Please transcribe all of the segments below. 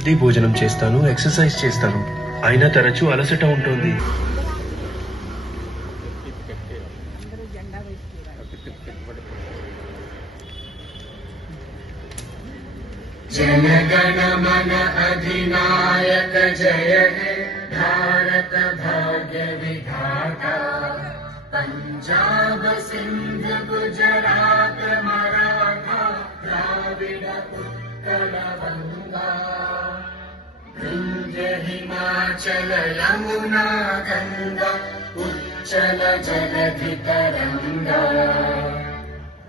ఇది భోజనం చేస్తాను, ఎక్సర్సైజ్ చేస్తాను, అయినా తరచూ అలసట ఉంటుంది. जनगण मन अधिनायक जय हे भारत भाग्य विधाता। पंजाब सिंध गुजरात मराठा द्राविड उत्कल गंगा। विंध्य हिमाचल यमुना गंगा उच्चल जलधि तरंगा।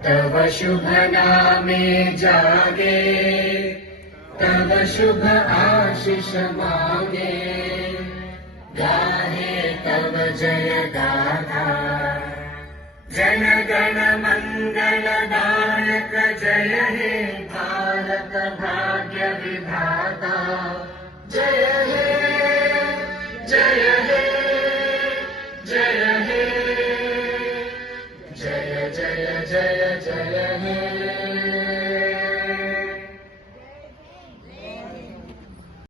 तव शुभ नामे जागे, तव शुभ आशीष मांगे, गाहे तव जय गाथा। जन गण मंगल दायक जय हे भारत भाग्य विधाता। जय हे जय हे जय हे जय जय जय